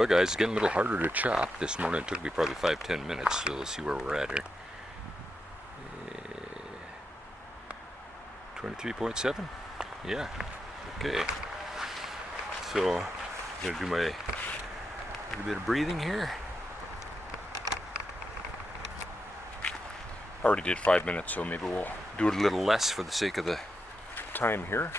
Well, guys, it's getting a little harder to chop. This morning it took me probably 5-10 minutes, so let's see where we're at here. 23.7? Yeah. Okay. So, I'm going to do my little bit of breathing here. I already did 5 minutes, so maybe we'll do it a little less for the sake of the time here.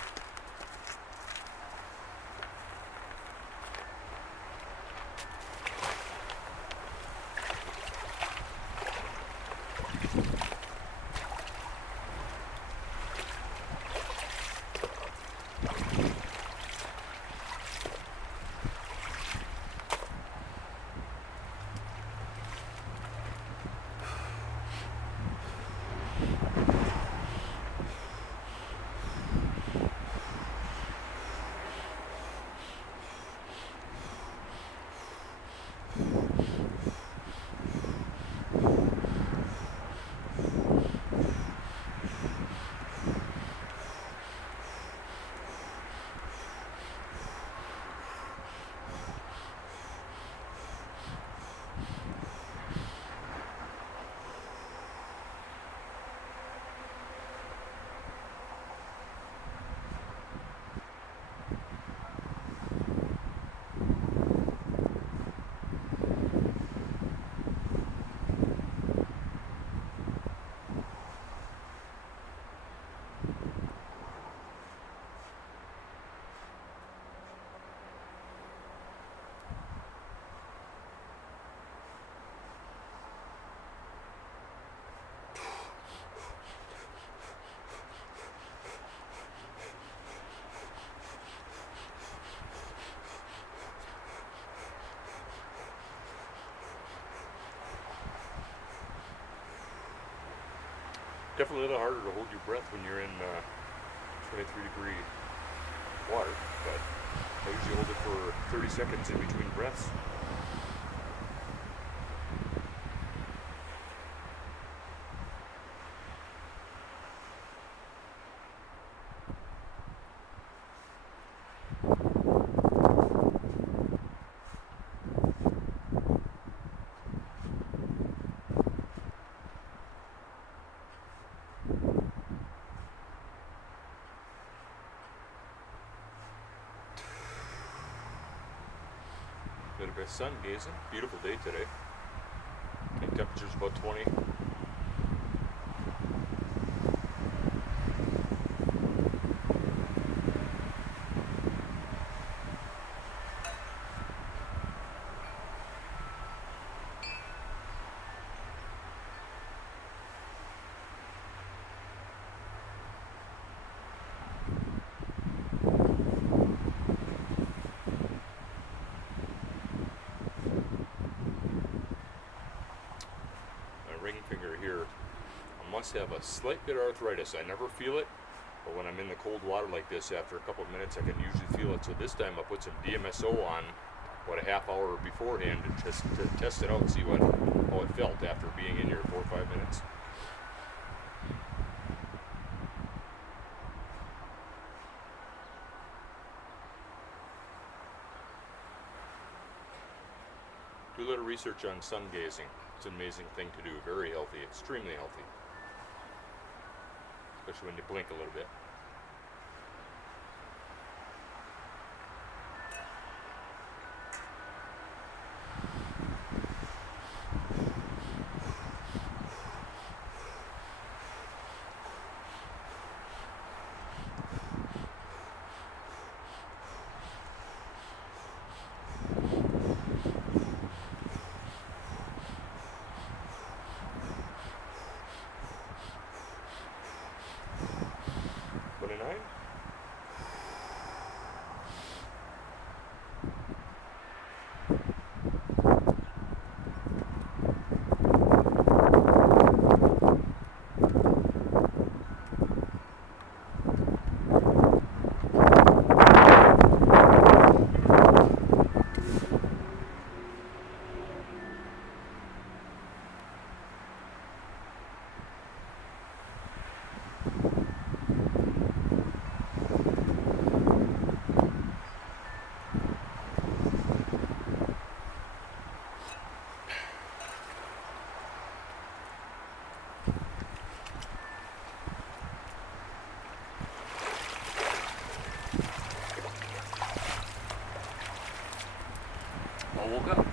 Definitely a little harder to hold your breath when you're in 23-degree water, but I usually hold it for 30 seconds in between breaths. A little bit of sun gazing. Beautiful day today. I think temperature's about 20. Ring finger here. I must have a slight bit of arthritis. I never feel it, but when I'm in the cold water like this, after a couple of minutes, I can usually feel it. So this time I put some DMSO on, a half hour beforehand to test it out and see how it felt after being in here 4 or 5 minutes. Do a little research on sun gazing. It's an amazing thing to do. Very healthy, extremely healthy. Especially when you blink a little bit. woke up.